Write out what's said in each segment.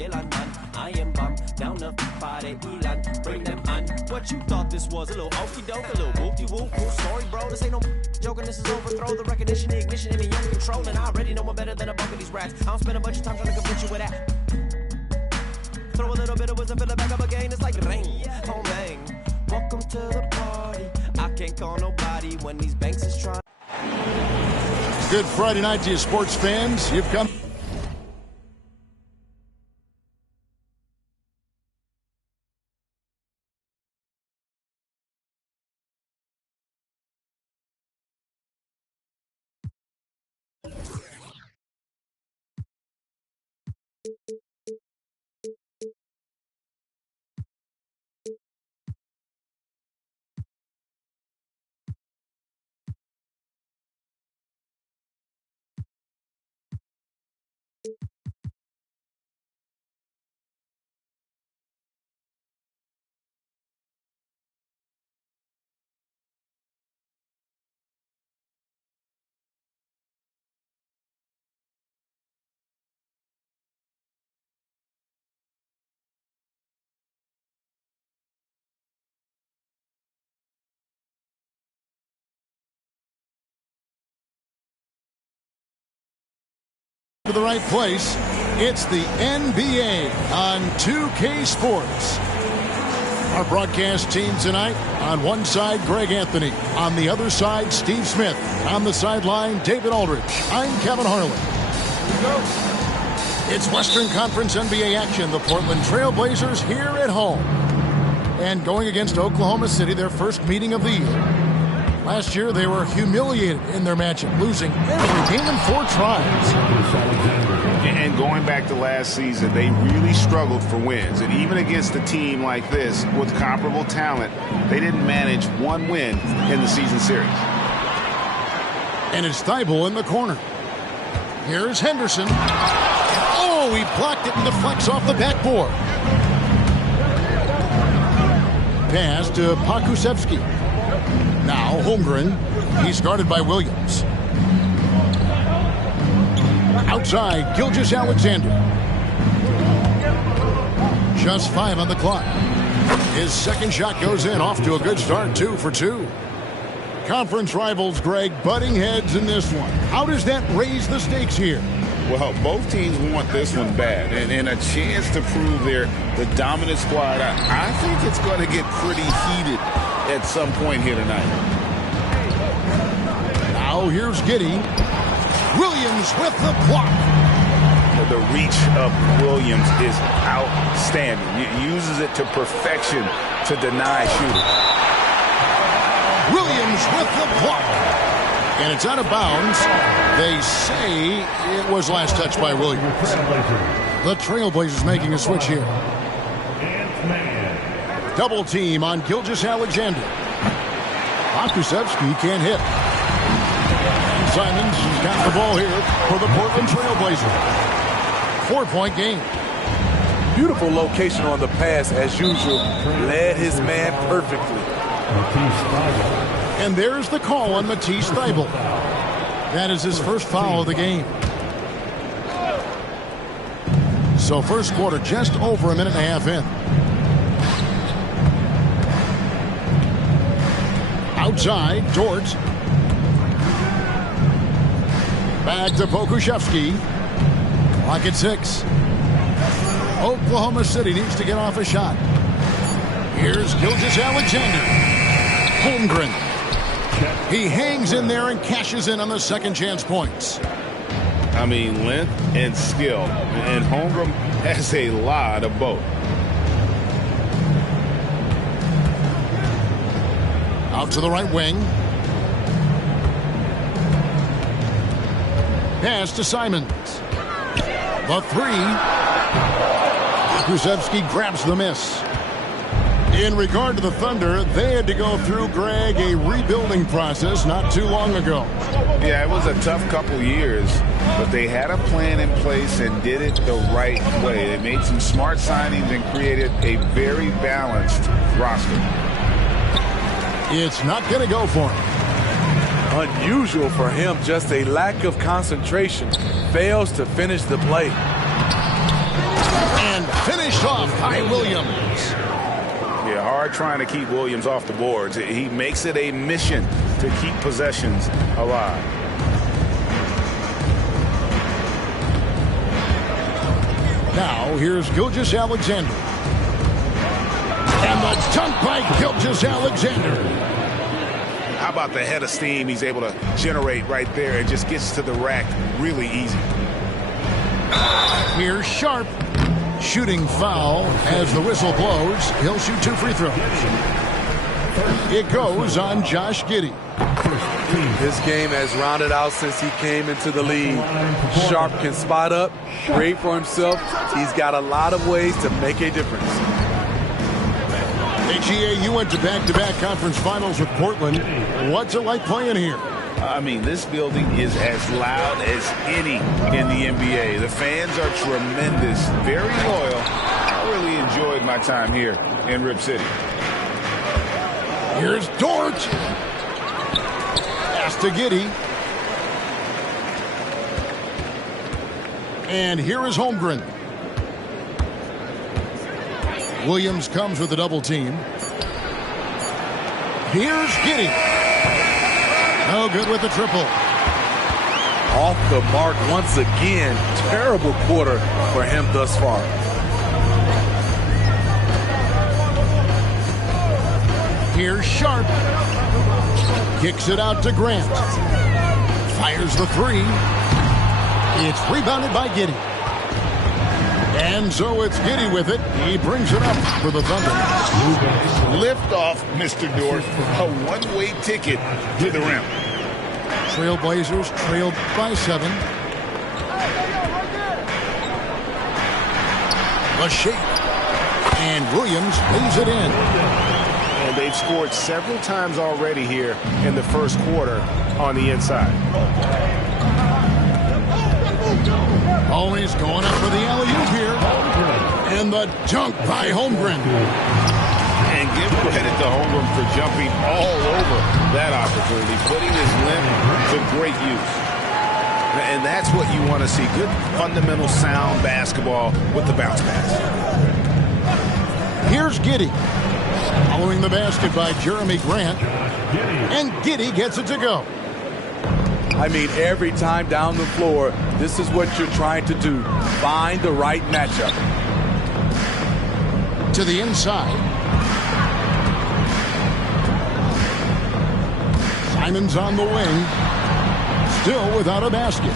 kailanman. I am bomb, down the pare ilan, bring them on. What you thought this was, a little okey doke, a little whoop-de-whoop, cool story, bro. This ain't no joking, this is overthrow. The recognition, the ignition, and the young control. And I already know I'm better than a bunch of these rats. I don't spend a bunch of time trying to convince you with that. Throw a little bit of wisdom, fill it back up again. It's like rain, oh man. Welcome to the party. I can't call nobody when these banks is trying. Good Friday night to you, sports fans. You've come. To the right place. It's the NBA on 2K Sports. Our broadcast team tonight, on one side, Greg Anthony. On the other side, Steve Smith. On the sideline, David Aldridge. I'm Kevin Harlan. It's Western Conference NBA action. The Portland Trail Blazers here at home. And going against Oklahoma City, their first meeting of the year. Last year, they were humiliated in their matchup, losing every game in 4 tries. And going back to last season, they really struggled for wins. And even against a team like this with comparable talent, they didn't manage one win in the season series. And it's Thibault in the corner. Here's Henderson. Oh, he blocked it and deflects off the backboard. Pass to Pokusevski. Now Holmgren. He's guarded by Williams. Outside, Gilgeous-Alexander. Just 5 on the clock. His second shot goes in, off to a good start, 2 for 2. Conference rivals, Greg, butting heads in this one. How does that raise the stakes here? Well, both teams want this one bad, and a chance to prove they're the dominant squad. I think it's going to get pretty heated at some point here tonight. Now here's Giddey. Williams with the block. The reach of Williams is outstanding. He uses it to perfection to deny shooting. Williams with the block. And it's out of bounds. They say it was last touched by Williams. The Trailblazers making a switch here. Double team on Gilgeous-Alexander. Pokusevski can't hit. And Simons has got the ball here for the Portland Trailblazers. 4-point game. Beautiful location on the pass as usual. Led his man perfectly. And there's the call on Matisse Thybulle. That is his first foul of the game. So first quarter just over a minute and a half in. Outside, Dort. Back to Pokusevski. Clock at 6. Oklahoma City needs to get off a shot. Here's Gilgeous-Alexander. Holmgren. He hangs in there and cashes in on the second chance points. I mean, length and skill. And Holmgren has a lot of both. Out to the right wing. Pass to Simons. The 3. Pokusevski grabs the miss. In regard to the Thunder, they had to go through, Greg, a rebuilding process not too long ago. Yeah, it was a tough couple years, but they had a plan in place and did it the right way. They made some smart signings and created a very balanced roster. It's not going to go for him. Unusual for him, just a lack of concentration. Fails to finish the play. And finished off by Williams. Yeah, hard trying to keep Williams off the boards. He makes it a mission to keep possessions alive. Now, here's Gilgeous-Alexander. And the dunk by Gilgeous-Alexander. How about the head of steam he's able to generate right there? It just gets to the rack really easy. Here's Sharp. Shooting foul as the whistle blows. He'll shoot 2 free throws. It goes on Josh Giddey. This game has rounded out since he came into the league. Sharp can spot up, create for himself. He's got a lot of ways to make a difference. HEA, you went to back-to-back conference finals with Portland. What's it like playing here? I mean, this building is as loud as any in the NBA. The fans are tremendous, very loyal. I really enjoyed my time here in Rip City. Here's Dort. Pass to Giddey. And here is Holmgren. Williams comes with a double team. Here's Giddey. No good with the triple. Off the mark once again. Terrible quarter for him thus far. Here's Sharp. Kicks it out to Grant. Fires the 3. It's rebounded by Giddey. And so it's Giddey with it. He brings it up for the Thunder. Lift off, Mr. Dort. A one-way ticket to the rim. Trailblazers trailed by 7. The shape. And Williams leaves it in. And they've scored several times already here in the first quarter on the inside. Always going up for the alley-oop here. And the dunk by Holmgren. And give credit to Holmgren for jumping all over that opportunity, putting his limb to great use. And that's what you want to see. Good fundamental sound basketball with the bounce pass. Here's Giddey. Following the basket by Jeremy Grant. And Giddey gets it to go. I mean, every time down the floor, this is what you're trying to do. Find the right matchup. To the inside. Simon's on the wing. Still without a basket.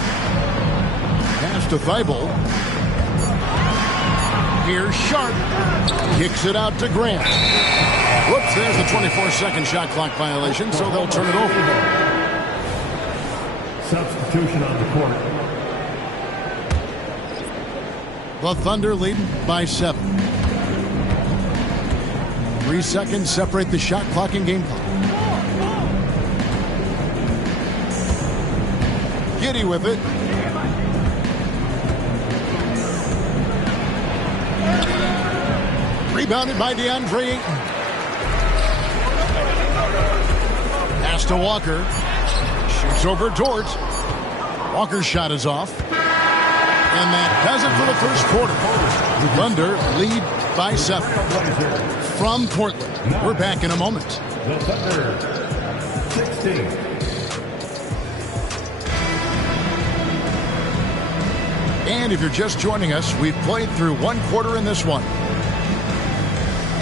Pass to Thibault. Here's Sharp. Kicks it out to Grant. Whoops, there's the 24-second shot clock violation, so they'll turn it over. Substitution on the court. The Thunder lead by 7. 3 seconds separate the shot clock and game clock. Giddey with it. Rebounded by DeAndre Ayton. Pass to Walker. Shoots over Dort. Walker's shot is off. And that does it for the first quarter. Thunder lead by 7. From Portland. We're back in a moment. The Thunder, 16. And if you're just joining us, we've played through one quarter in this one.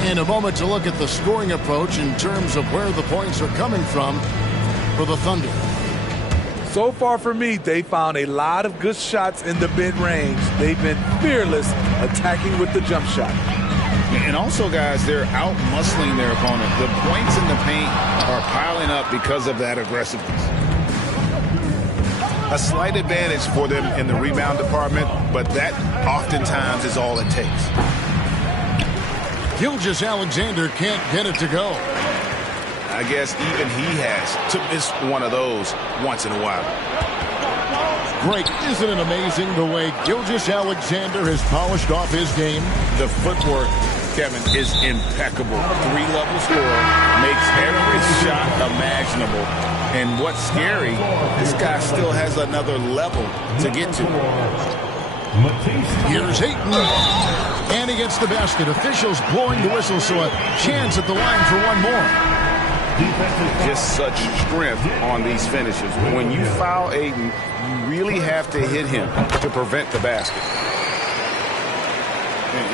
In a moment to look at the scoring approach in terms of where the points are coming from for the Thunder. So far for me, they found a lot of good shots in the mid-range. They've been fearless attacking with the jump shot. And also, guys, they're out-muscling their opponent. The points in the paint are piling up because of that aggressiveness. A slight advantage for them in the rebound department, but that oftentimes is all it takes. Gilgeous-Alexander can't get it to go. I guess even he has to miss one of those once in a while. Great. Isn't it amazing the way Gilgeous-Alexander has polished off his game? The footwork, Kevin, is impeccable. 3-level scorer, makes every shot imaginable. And what's scary, this guy still has another level to get to. Here's Ayton. And he gets the basket. Officials blowing the whistle, so a chance at the line for one more. Just such strength on these finishes. When you foul Ayton, you really have to hit him to prevent the basket.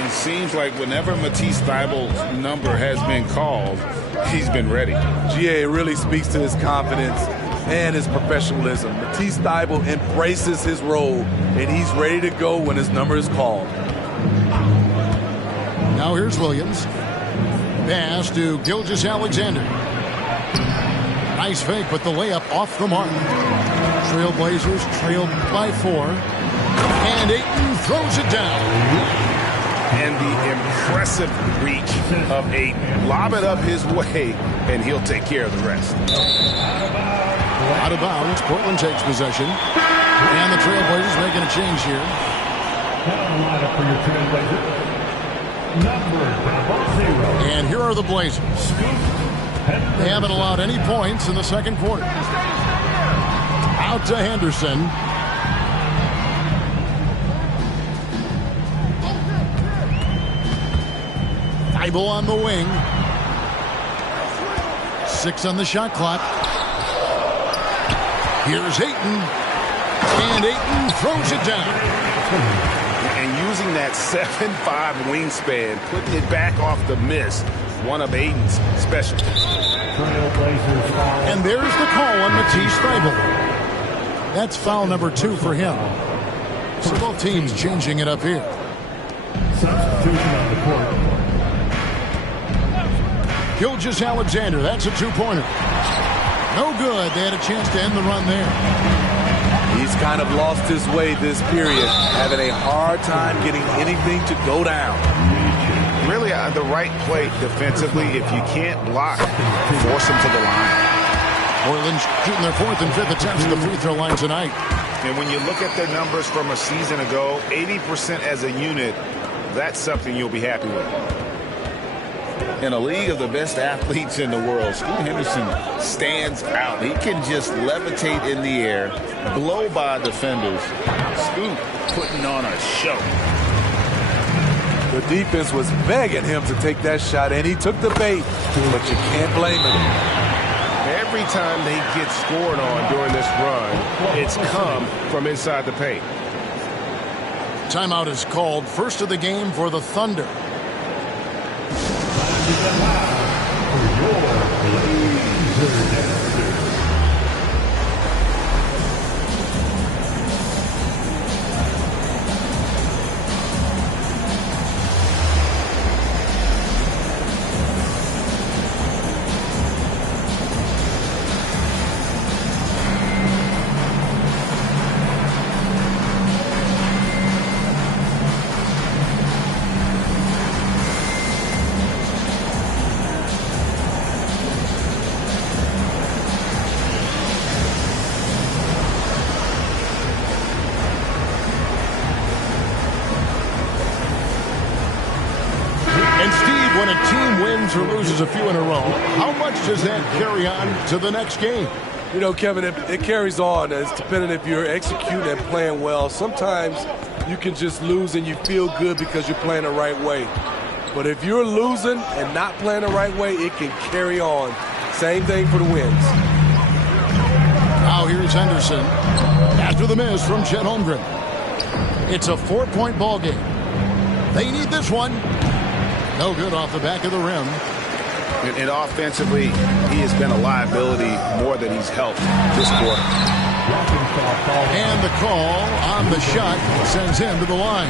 It seems like whenever Matisse Thybulle's number has been called, he's been ready. GA really speaks to his confidence and his professionalism. Matisse Thybulle embraces his role, and he's ready to go when his number is called. Now here's Williams. Pass to Gilgeous-Alexander. Nice fake, but the layup off the mark. Trailblazers trailed by 4. And Ayton throws it down. And the impressive reach of Ayton. Lob it up his way, and he'll take care of the rest. Out of bounds, Portland takes possession. And the Trailblazers making a change here. Lineup for your Trailblazers. Number 0. And here are the Blazers. They haven't allowed any points in the second quarter. Out to Henderson. Thybulle on the wing. 6 on the shot clock. Here's Ayton. And Ayton throws it down. And using that 7'5" wingspan, putting it back off the miss, one of Ayton's specialties. And there's the call on Matisse Thybulle. That's foul number 2 for him. So both teams changing it up here. Substitution on the court. Gilgeous-Alexander, that's a 2-pointer. No good. They had a chance to end the run there. He's kind of lost his way this period, having a hard time getting anything to go down. Really the right play defensively. If you can't block, force him to the line. Portland shooting their 4th and 5th attempts at the free throw line tonight. And when you look at their numbers from a season ago, 80% as a unit, that's something you'll be happy with. In a league of the best athletes in the world, Scoot Henderson stands out. He can just levitate in the air, blow by defenders. Scoot putting on a show. The defense was begging him to take that shot, and he took the bait, but you can't blame him. Every time they get scored on during this run, it's come from inside the paint. Timeout is called. First of the game for the Thunder. When a team wins or loses a few in a row, how much does that carry on to the next game? You know, Kevin, it carries on. It's depending if you're executing and playing well. Sometimes you can just lose and you feel good because you're playing the right way. But if you're losing and not playing the right way, it can carry on. Same thing for the wins. Now here's Henderson. After the miss from Chet Holmgren. It's a 4-point ball game. They need this one. No good off the back of the rim. And offensively, he has been a liability more than he's helped this quarter. And the call on the shot sends him to the line.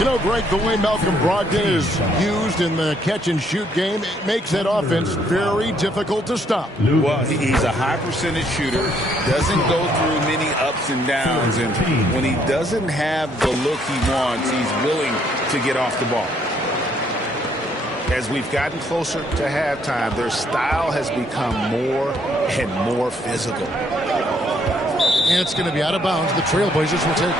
You know, Greg, the way Malcolm Brogdon is used in the catch-and-shoot game, it makes that offense very difficult to stop. Well, he's a high-percentage shooter, doesn't go through many ups and downs, and when he doesn't have the look he wants, he's willing to get off the ball. As we've gotten closer to halftime, their style has become more and more physical. And it's going to be out of bounds. The Trailblazers will take it.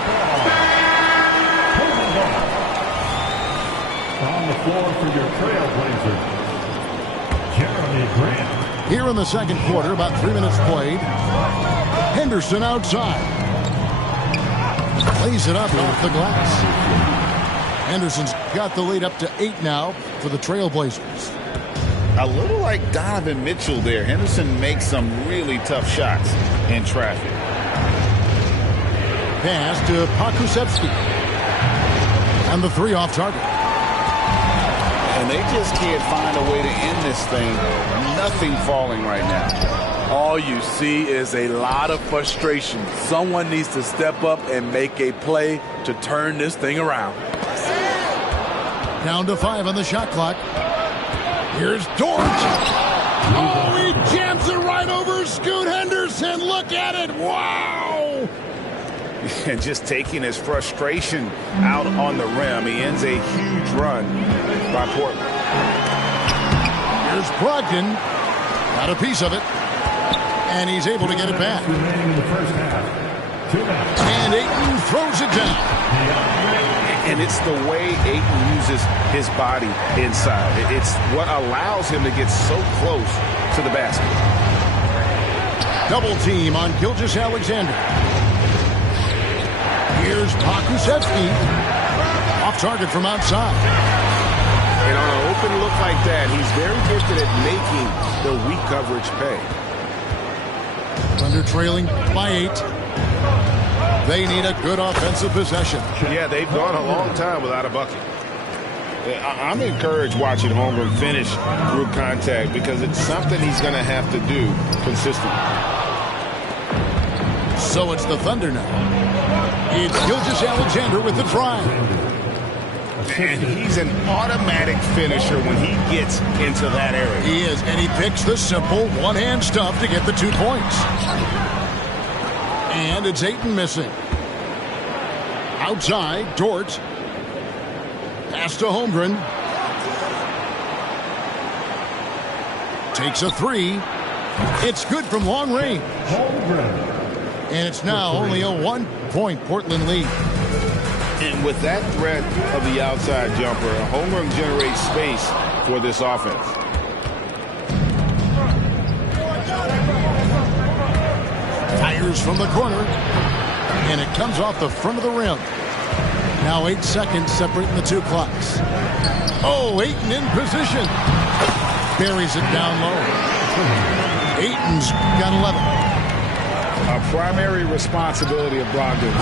On the floor for your Trailblazers, Jeremy Grant. Here in the second quarter, about 3 minutes played. Henderson outside. lays it up off the glass. Henderson's got the lead up to 8 now for the Trailblazers. A little like Donovan Mitchell there. Henderson makes some really tough shots in traffic. Pass to Pokusevski. And the 3 off target. And they just can't find a way to end this thing. Nothing falling right now. All you see is a lot of frustration. Someone needs to step up and make a play to turn this thing around. Down to 5 on the shot clock. Here's Dort. Oh, he jams it right over Scoot Henderson. Look at it. Wow. And just taking his frustration out on the rim. He ends a huge run by Portland. Here's Brogdon. Got a piece of it. And he's able to get it back. And Ayton throws it down. And it's the way Ayton uses his body inside. It's what allows him to get so close to the basket. Double team on Gilgeous-Alexander. Here's Pokusevski. Off target from outside. And on an open look like that, he's very gifted at making the weak coverage pay. Thunder trailing by 8. They need a good offensive possession. Yeah, they've gone a long time without a bucket. I'm encouraged watching Holmgren finish through contact because it's something he's going to have to do consistently. So it's the Thunder now. It's Gilgeous-Alexander with the drive. And he's an automatic finisher when he gets into that area. He is, and he picks the simple one-hand stuff to get the 2 points. And it's Ayton missing. Outside, Dort. Pass to Holmgren. Takes a 3. It's good from long range. And it's now only a 1-point Portland lead. And with that threat of the outside jumper, Holmgren generates space for this offense. Fires from the corner. And it comes off the front of the rim. Now 8 seconds separating the 2 clocks. Oh, Ayton in position. Buries it down low. Ayton's got 11. A primary responsibility of Brogdon.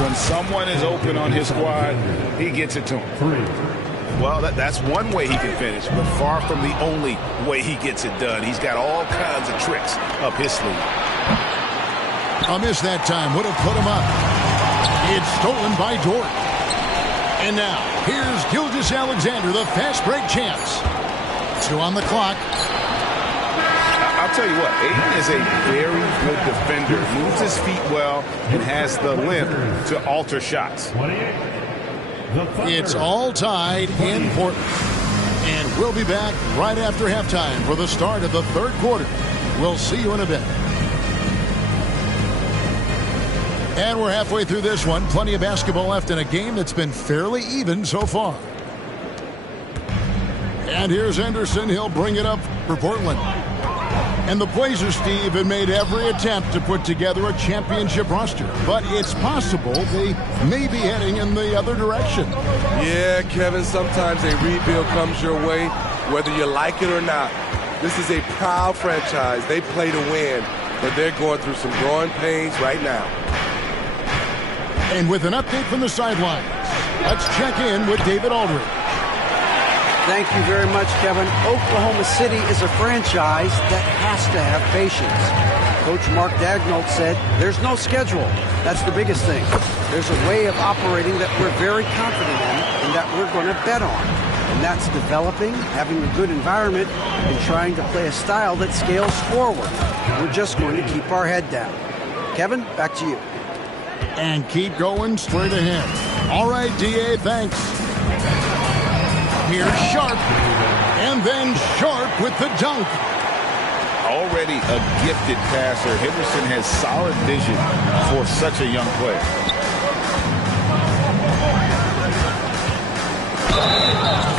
When someone is open on his squad, he gets it to him. Well, that's one way he can finish, but far from the only way he gets it done. He's got all kinds of tricks up his sleeve. A miss that time would have put him up. It's stolen by Dort. And now, here's Gilgeous-Alexander, the fast break champs. 2 on the clock. I'll tell you what, Ayton is a very good defender. Moves his feet well and has the length to alter shots. It's all tied in Portland. And we'll be back right after halftime for the start of the 3rd quarter. We'll see you in a bit. And we're halfway through this one. Plenty of basketball left in a game that's been fairly even so far. And here's Anderson. He'll bring it up for Portland. And the Blazers, Steve, have made every attempt to put together a championship roster. But it's possible they may be heading in the other direction. Yeah, Kevin, sometimes a rebuild comes your way, whether you like it or not. This is a proud franchise. They play to win, but they're going through some growing pains right now. And with an update from the sidelines, let's check in with David Aldridge. Thank you very much, Kevin. Oklahoma City is a franchise that has to have patience. Coach Mark Daigneault said, there's no schedule. That's the biggest thing. There's a way of operating that we're very confident in and that we're going to bet on. And that's developing, having a good environment, and trying to play a style that scales forward. We're just going to keep our head down. Kevin, back to you. And keep going straight ahead. All right, D.A., thanks. Here's Sharp. And then Sharp with the dunk. Already a gifted passer, Henderson has solid vision for such a young player.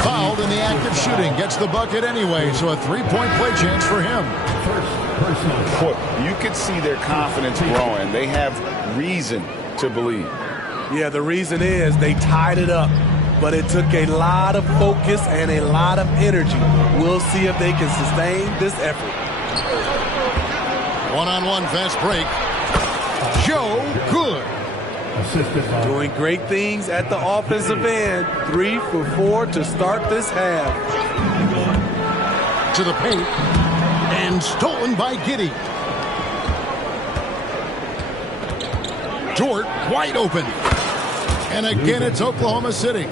Fouled in the act of shooting. Gets the bucket anyway, so a 3-point play chance for him. You can see their confidence growing. They have reason to believe. Yeah, the reason is they tied it up, but it took a lot of focus and a lot of energy. We'll see if they can sustain this effort. One-on-one fast break. Joe Good. Doing great things at the offensive end. 3 for 4 to start this half. To the paint. And stolen by Giddey. Dort wide open. And again, it's Oklahoma City.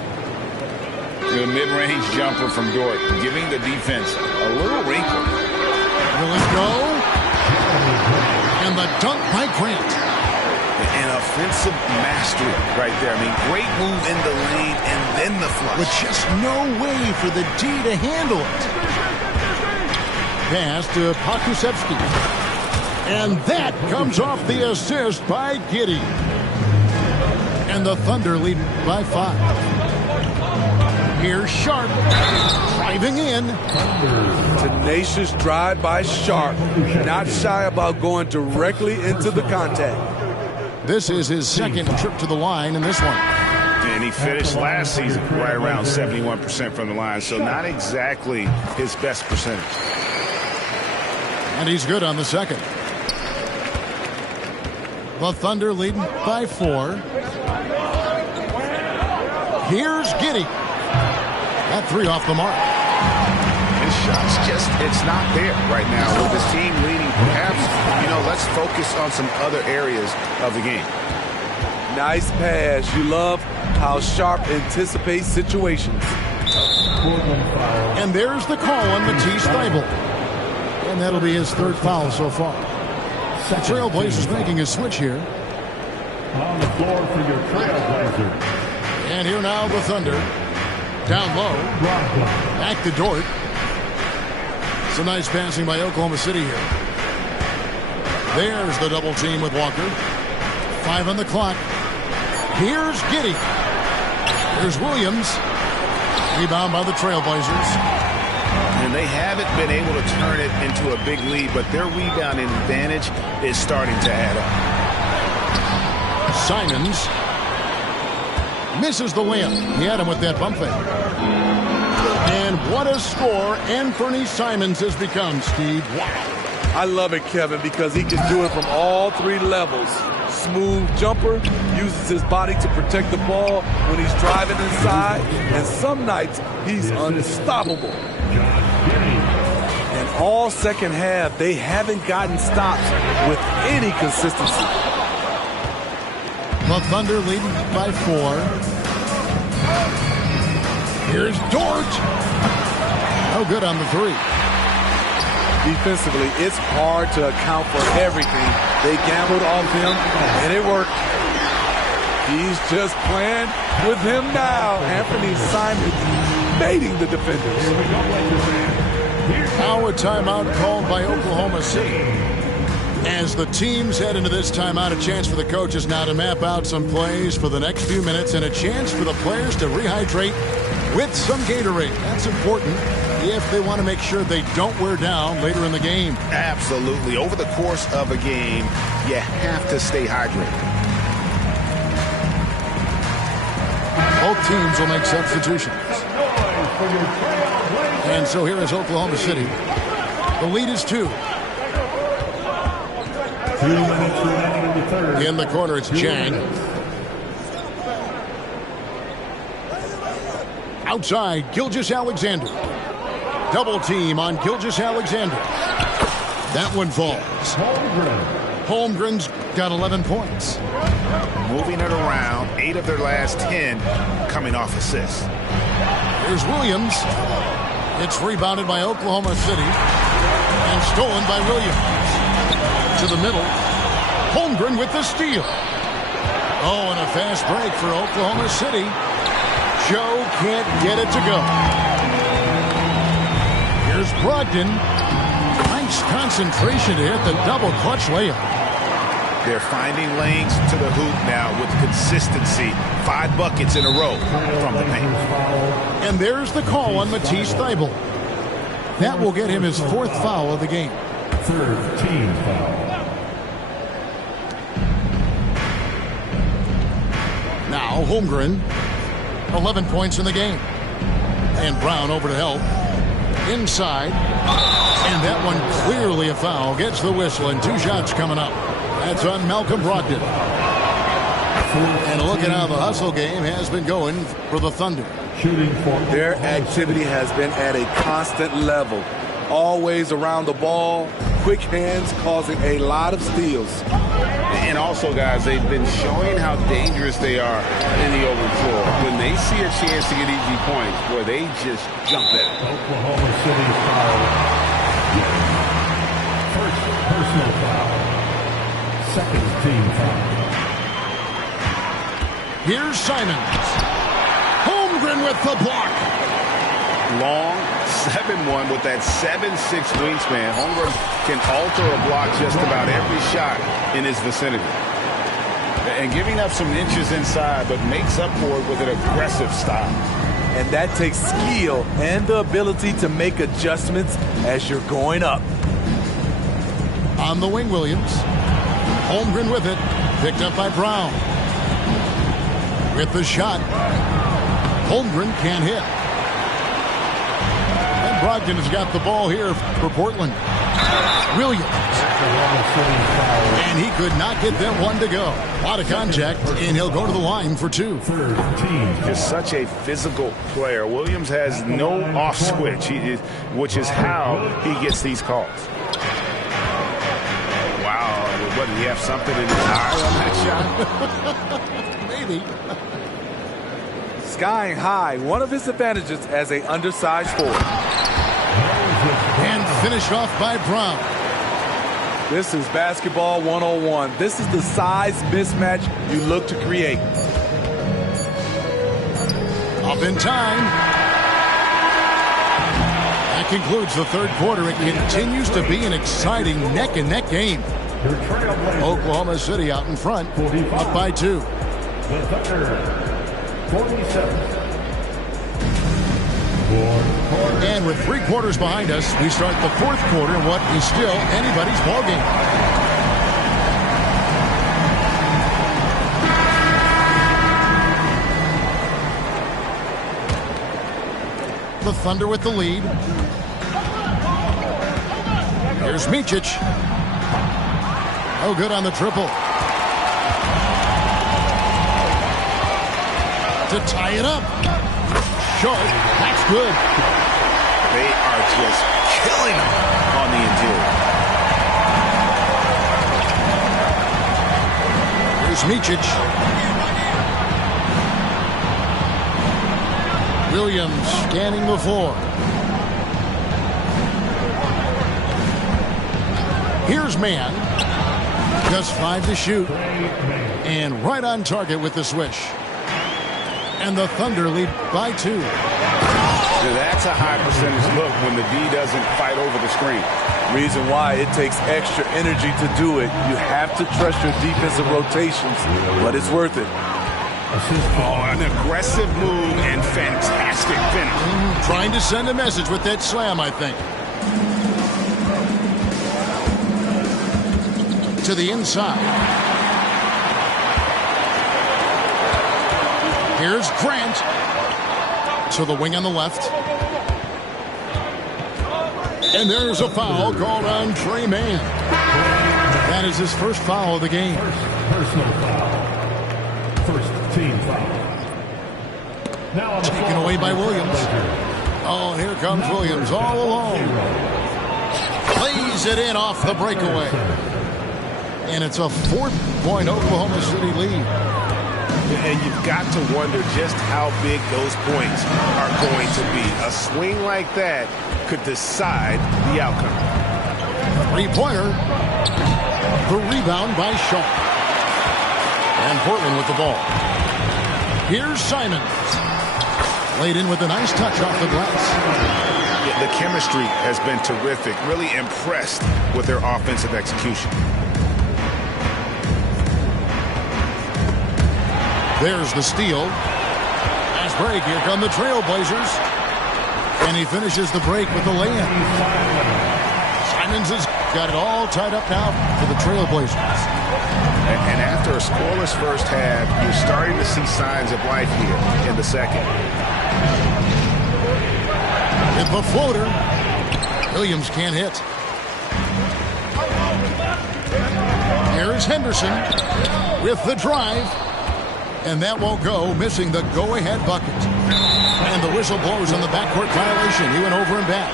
The mid-range jumper from Dort, giving the defense a little wrinkle. Will it go? And the dunk by Grant. An offensive mastery right there. I mean, great move in the lane and then the flush. With just no way for the D to handle it. Pass to Pokusevski. And that comes off the assist by Giddey. And the Thunder lead by 5. Here's Sharp driving in. Tenacious drive by Sharp. Not shy about going directly into the contact. This is his second trip to the line in this one. And he finished last season right around 71% from the line, so not exactly his best percentage. And he's good on the second. The Thunder leading by 4. Here's Giddey. That 3 off the mark. His shot's just, it's not there right now. With this team leading, perhaps, let's focus on some other areas of the game. Nice pass. You love how Sharp anticipates situations. And there's the call on Matisse Thybulle. And that'll be his 3rd foul so far. The Trailblazers making a switch here. On the floor for your Trailblazers. And here now the Thunder. Down low. Back to Dort. Some nice passing by Oklahoma City here. There's the double team with Walker. 5 on the clock. Here's Giddey. Here's Williams. Rebound by the Trailblazers. And they haven't been able to turn it into a big lead, but their rebounding advantage is starting to add up. Simons misses the layup. He had him with that bump fake. And what a score Anthony Simons has become, Steve. Wow. I love it, Kevin, because he can do it from all 3 levels. Smooth jumper, uses his body to protect the ball when he's driving inside, and some nights he's unstoppable. And all second half, they haven't gotten stops with any consistency. The Thunder leading by 4. Here's Dort. No good on the 3. Defensively, it's hard to account for everything. They gambled on him, and it worked. He's just playing with him now. Anthony Simons baiting the defenders. Now a timeout called by Oklahoma City. As the teams head into this timeout, a chance for the coaches now to map out some plays for the next few minutes and a chance for the players to rehydrate with some Gatorade. That's important if they want to make sure they don't wear down later in the game. Absolutely. Over the course of a game, you have to stay hydrated. Both teams will make substitutions. And so here is Oklahoma City. The lead is 2. 2 minutes remaining in the third. In the corner, it's Jang. Outside, Gilgeous-Alexander. Double team on Gilgeous-Alexander. That one falls. Holmgren's got 11 points. Moving it around, 8 of their last 10 coming off assists. Here's Williams. It's rebounded by Oklahoma City and stolen by Williams. To the middle. Holmgren with the steal. Oh, and a fast break for Oklahoma City. Joe can't get it to go. Here's Brogdon. Nice concentration to hit the double clutch layup. They're finding lanes to the hoop now with consistency. 5 buckets in a row from the paint. And there's the call on Matisse Thybulle. That will get him his 4th foul of the game. 3rd team foul. Now Holmgren, 11 points in the game. And Brown over to help. Inside. And that one clearly a foul. Gets the whistle and 2 shots coming up. That's on Malcolm Brogdon. And look at how the hustle game has been going for the Thunder. Their activity has been at a constant level. Always around the ball, quick hands causing a lot of steals. And also, guys, they've been showing how dangerous they are in the open floor. When they see a chance to get easy points, boy, they just jump at it. Oklahoma City foul. First personal foul. Second team foul. Here's Simons. Holmgren with the block. Long 7'1" with that 7'6" wingspan. Holmgren can alter a block just about every shot in his vicinity. And giving up some inches inside, but makes up for it with an aggressive style. And that takes skill and the ability to make adjustments as you're going up. On the wing, Williams. Holmgren with it. Picked up by Brown. With the shot. Holmgren can't hit. And Brogdon has got the ball here for Portland. Williams. And he could not get that one to go. A lot of contact, and he'll go to the line for 2. Just such a physical player. Williams has no off switch, which is how he gets these calls. Wow, what, did he have something in his eye on that shot? Maybe. Skying high, one of his advantages as an undersized forward. And finished off by Brown. This is basketball 101. This is the size mismatch you look to create. Up in time. That concludes the third quarter. It continues to be an exciting neck-and-neck game. Oklahoma City out in front, up by 2. The Thunder, 47. And with 3 quarters behind us, we start the fourth quarter in what is still anybody's ballgame. The Thunder with the lead. Here's Micic. Oh, good on the triple. To tie it up. Short. That's good. They are just killing him on the interior. Here's Micic. Williams scanning the floor. Here's Mann. Just 5 to shoot. And right on target with the swish. And the Thunder lead by 2. Now that's a high percentage look when the D doesn't fight over the screen. Reason why it takes extra energy to do it. You have to trust your defensive rotations, but it's worth it. Oh, an aggressive move and fantastic finish. Trying to send a message with that slam, I think. To the inside. Here's Grant. To the wing on the left. And there's a foul called on Trey Mann. That is his first foul of the game. Personal foul. First team foul. Now on the Taken away by Williams. Oh, and here comes Williams all alone. Plays it in off the breakaway. And it's a 4-point Oklahoma City lead. And you've got to wonder just how big those points are going to be. A swing like that could decide the outcome. 3-pointer. The rebound by Shaw. And Portland with the ball. Here's Simons. Laid in with a nice touch off the glass. Yeah, the chemistry has been terrific. Really impressed with their offensive execution. There's the steal. Fast break. Here come the Trailblazers. And he finishes the break with the lay-in. Simmons has got it all tied up now for the Trailblazers. And after a scoreless first half, you're starting to see signs of life here in the second. With the floater, Williams can't hit. Here's Henderson with the drive. And that won't go, missing the go-ahead bucket. And the whistle blows on the backcourt violation. He went over and back.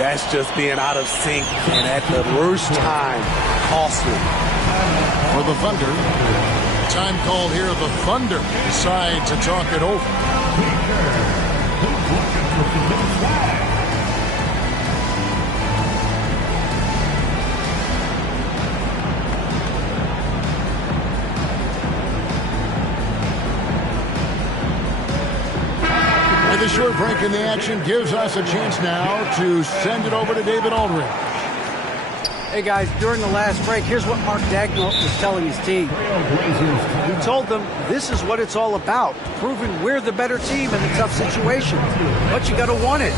That's just being out of sync and at the worst time. Costly. For the Thunder, time called here. The Thunder decide to talk it over. The short break in the action gives us a chance now to send it over to David Aldridge. Hey guys, during the last break, here's what Mark Daigneault was telling his team. He told them this is what it's all about, proving we're the better team in the tough situations. But you got to want it.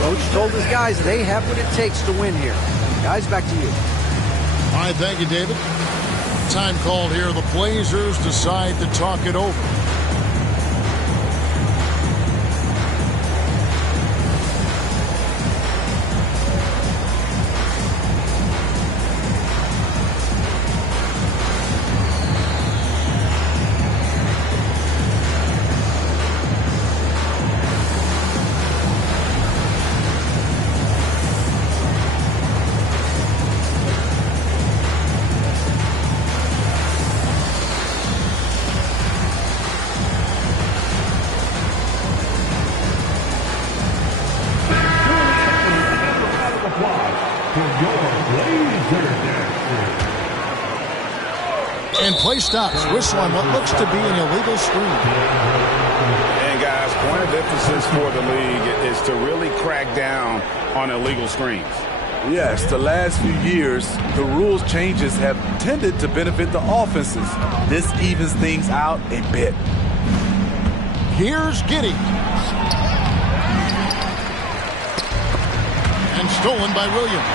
Coach told his guys they have what it takes to win here. Guys, back to you. All right, thank you, David. Time called here. The Blazers decide to talk it over. And play stops. Whistle on what looks to be an illegal screen. And guys, point of emphasis for the league is to really crack down on illegal screens. Yes, the last few years, the rules changes have tended to benefit the offenses. This evens things out a bit. Here's Giddey. And stolen by Williams.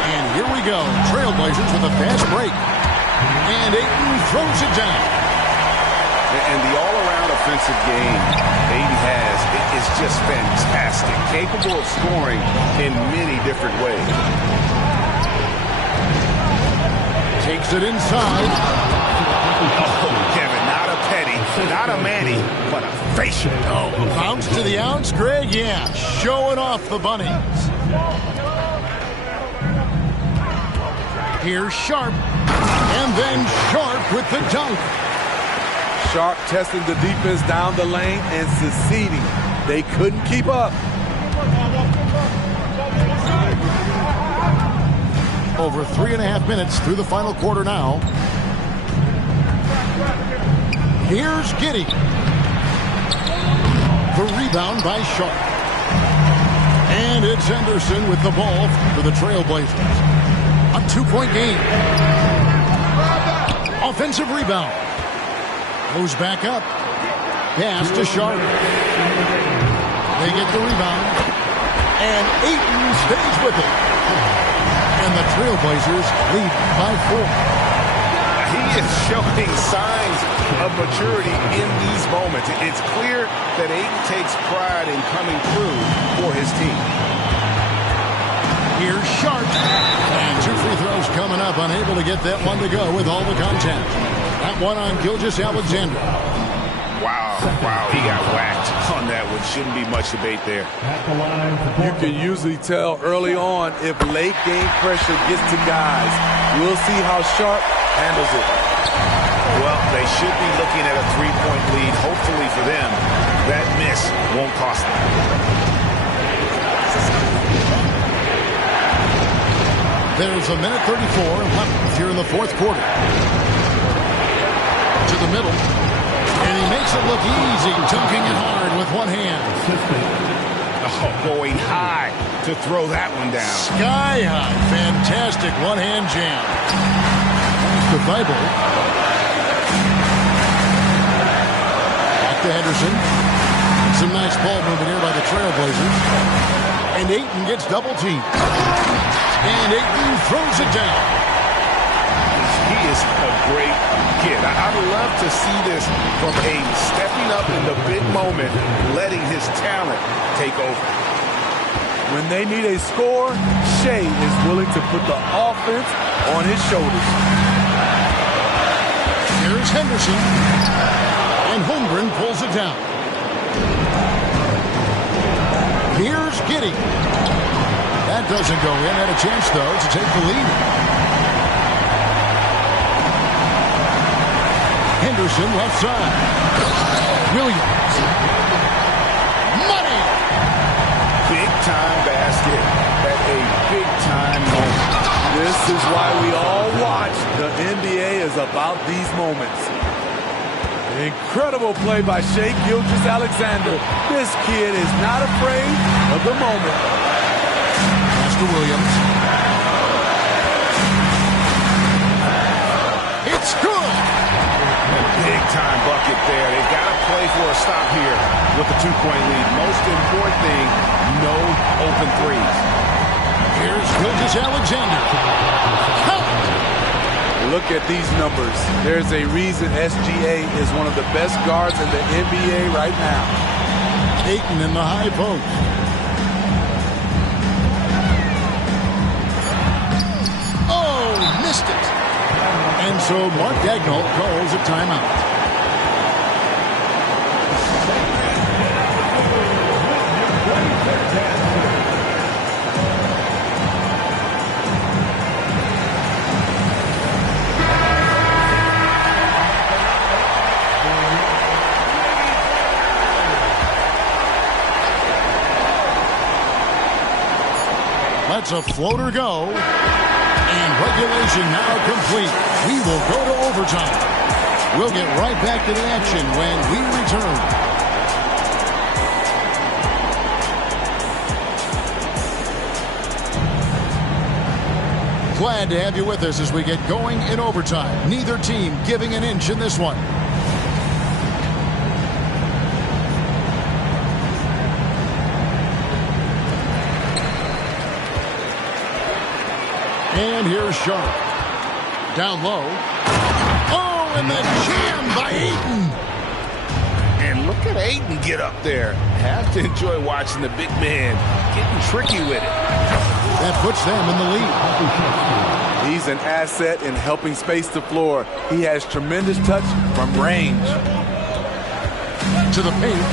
And here we go. Trailblazers with a fast break. And Ayton throws it down. And the all-around offensive game Ayton has is just fantastic. Capable of scoring in many different ways. Takes it inside. Oh, Kevin, not a Petty, not a Manny, but a facial. Oh, bounce to the ounce, Greg. Yeah, showing off the bunnies. Here's Sharp, and then Sharp with the dunk. Sharp testing the defense down the lane and succeeding. They couldn't keep up. Over 3.5 minutes through the final quarter now. Here's Giddey. The rebound by Sharp. And it's Henderson with the ball for the Trailblazers. A 2-point game. Offensive rebound. Goes back up. Pass to Sharp. They get the rebound. And Ayton stays with it. And the Trailblazers lead by 4. He is showing signs of maturity in these moments. It's clear that Ayton takes pride in coming through for his team. Here's Sharp. And 2 free throws coming up. Unable to get that one to go with all the contact. That one on Gilgeous-Alexander. Wow, he got whacked on that one. Shouldn't be much debate there. You can usually tell early on if late game pressure gets to guys. We'll see how Sharp handles it. Well, they should be looking at a 3-point lead. Hopefully for them, that miss won't cost them. There's a minute 34 left here in the fourth quarter. To the middle. And he makes it look easy, dunking it hard with one hand. Oh, going high to throw that one down. Sky high. Fantastic one-hand jam. To Thibault. Back to Henderson. Some nice ball movement here by the Trailblazers. And Ayton gets double teamed. And Ayton throws it down. He is a great kid. I'd love to see this from Ayton, stepping up in the big moment, letting his talent take over. When they need a score, Shea is willing to put the offense on his shoulders. Here's Henderson. And Holmgren pulls it down. Here's Giddey. That doesn't go in. Had a chance, though, to take the lead. Henderson left side. Williams. Money! Big-time basket at a big-time moment. This is why we all watch. The NBA is about these moments. Incredible play by Shea Gilgeous-Alexander. This kid is not afraid of the moment. Pass to Williams. It's good! Big-time bucket there. They got to play for a stop here with a 2-point lead. Most important thing, no open threes. Here's Gilgeous-Alexander. Count! Look at these numbers. There's a reason SGA is one of the best guards in the NBA right now. Ayton in the high post. Oh, missed it. And so Mark Daigneault calls a timeout. Lets a floater go. And regulation now complete. We will go to overtime. We'll get right back to the action when we return. Glad to have you with us as we get going in overtime. Neither team giving an inch in this one. And here's Sharp. Down low. Oh, and the jam by Ayton. And look at Ayton get up there. Have to enjoy watching the big man getting tricky with it. That puts them in the lead. He's an asset in helping space the floor. He has tremendous touch from range. To the paint.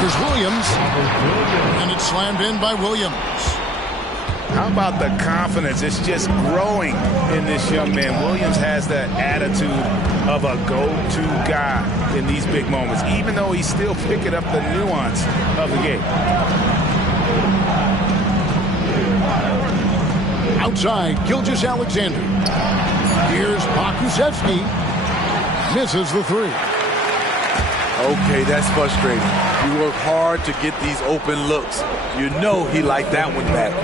Here's Williams. And it's slammed in by Williams. How about the confidence? It's just growing in this young man. Williams has that attitude of a go-to guy in these big moments, even though he's still picking up the nuance of the game. Outside, Gilgeous-Alexander. Here's Pokusevski. Misses the three. Okay, that's frustrating. You work hard to get these open looks. You know he liked that one back.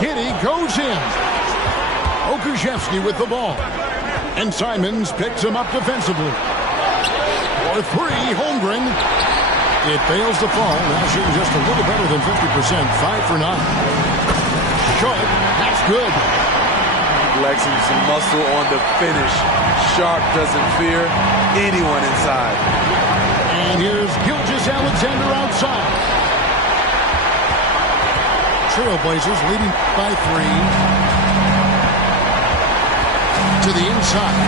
Giddey goes in. Pokusevski with the ball. And Simons picks him up defensively. For three, Holmgren. It fails to fall. Now shooting just a little better than 50%. 5 for 9. Short. That's good. Flexing some muscle on the finish. Sharp doesn't fear anyone inside. And here's Gilgeous-Alexander outside. Trailblazers leading by 3. To the inside.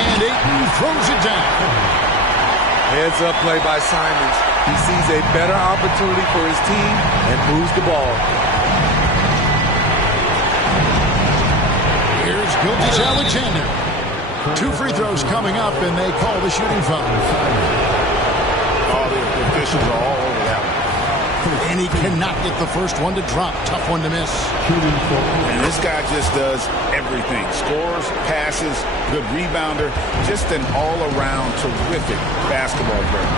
And Ayton throws it down. Heads up play by Simons. He sees a better opportunity for his team and moves the ball. Here's Gilgeous-Alexander. 2 free throws coming up, and they call the shooting foul. All the officials are all over that one. And he cannot get the first one to drop. Tough one to miss. And this guy just does everything. Scores, passes, good rebounder. Just an all-around terrific basketball player.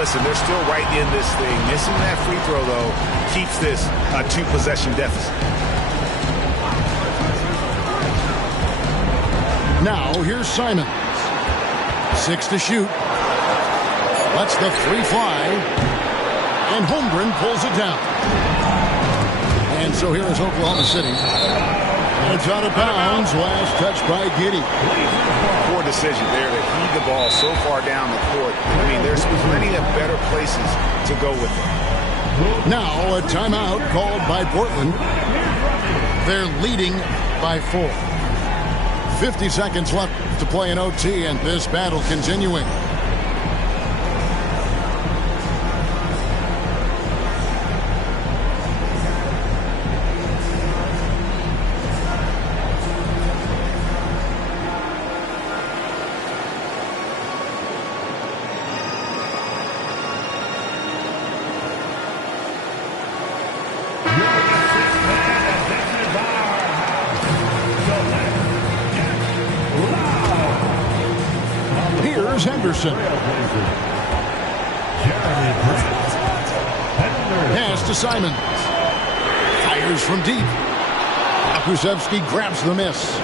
Listen, they're still right in this thing. Missing that free throw, though, keeps this a 2-possession deficit. Now, Now, here's Simons. 6 to shoot. Lets the three fly. And Holmgren pulls it down. And so here is Oklahoma City. It's out of bounds. Last touch by Giddey. Poor decision there to heave the ball so far down the court. I mean, there's plenty of better places to go with it. Now a timeout called by Portland. They're leading by 4. 50 seconds left to play in OT, and this battle continuing. Henderson. Pass to Simons. Fires from deep. Akusevsky grabs the miss.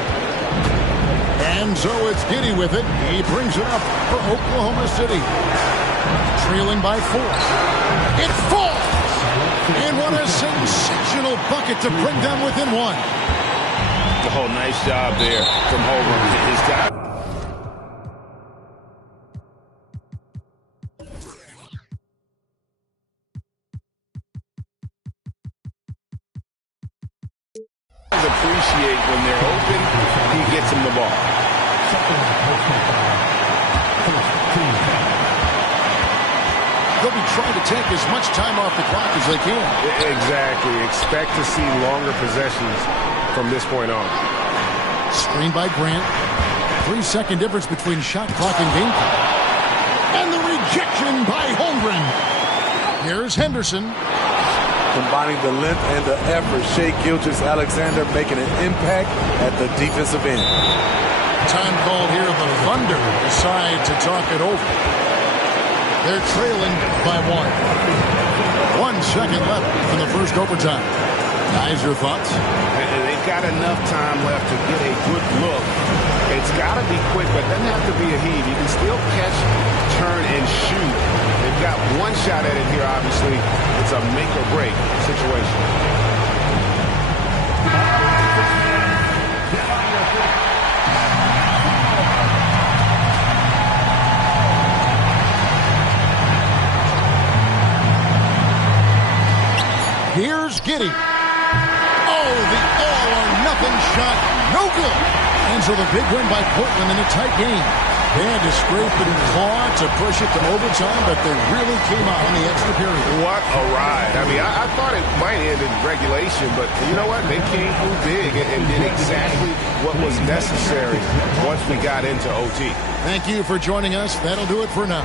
And so it's Giddey with it. He brings it up for Oklahoma City. Trailing by 4. It falls! And what a sensational bucket to bring them within 1. Oh, nice job there from Holmgren. His guy. Appreciate when they're open, he gets them the ball. They'll be trying to take as much time off the clock as they can. Exactly. Expect to see longer possessions from this point on. Screen by Grant. 3-second difference between shot clock and game clock. And the rejection by Holmgren. Here's Henderson. Combining the length and the effort, Shai Gilgeous-Alexander making an impact at the defensive end. Time called here. The Thunder decide to talk it over. They're trailing by 1. 1 second left in the first overtime. Guys, your thoughts? They've got enough time left to get a good look. It's got to be quick, but it doesn't have to be a heave. You can still catch, turn, and shoot. They've got one shot at it here, obviously. It's a make-or-break situation. Here's Giddey. Oh, the all-or-nothing shot. No good. And so the big win by Portland in a tight game. They had to scrape and claw to push it to overtime, but they really came out in the extra period. What a ride. I mean, I thought it might end in regulation, but you know what? They came through big and did exactly what was necessary once we got into OT. Thank you for joining us. That'll do it for now.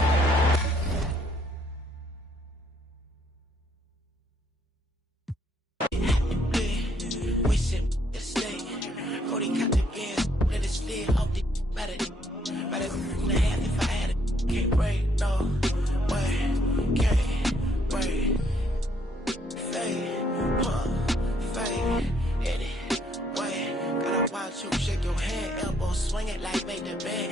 Shake your hand, elbow, swing it like make the band.